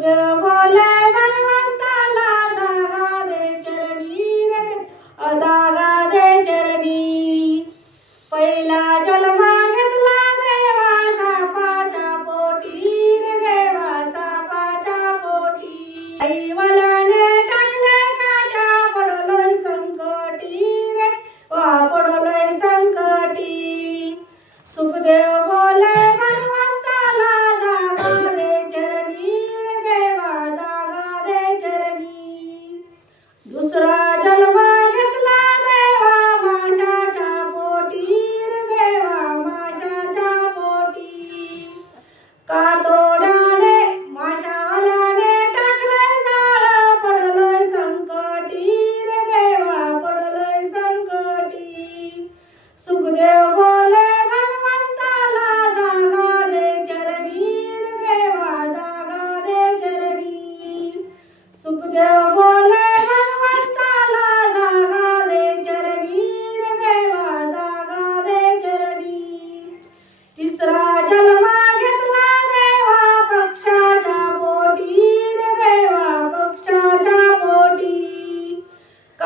da दुसरा जन्म घेतला देवा माशाच्या पोटी देवा माशाच्या पोटी कातोड्याने माशालाने टाकलंय जाळ पडलंय संकटी रे देवा पडलंय संकटी सुखदेव बोले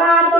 Ah,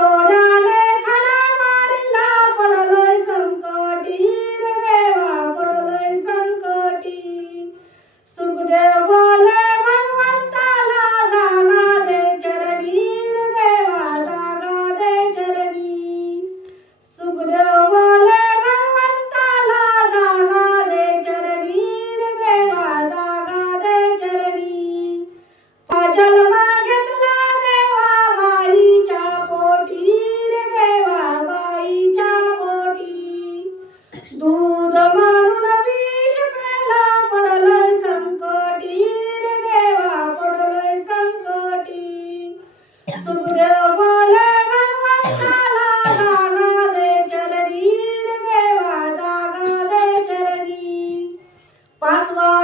关注哦。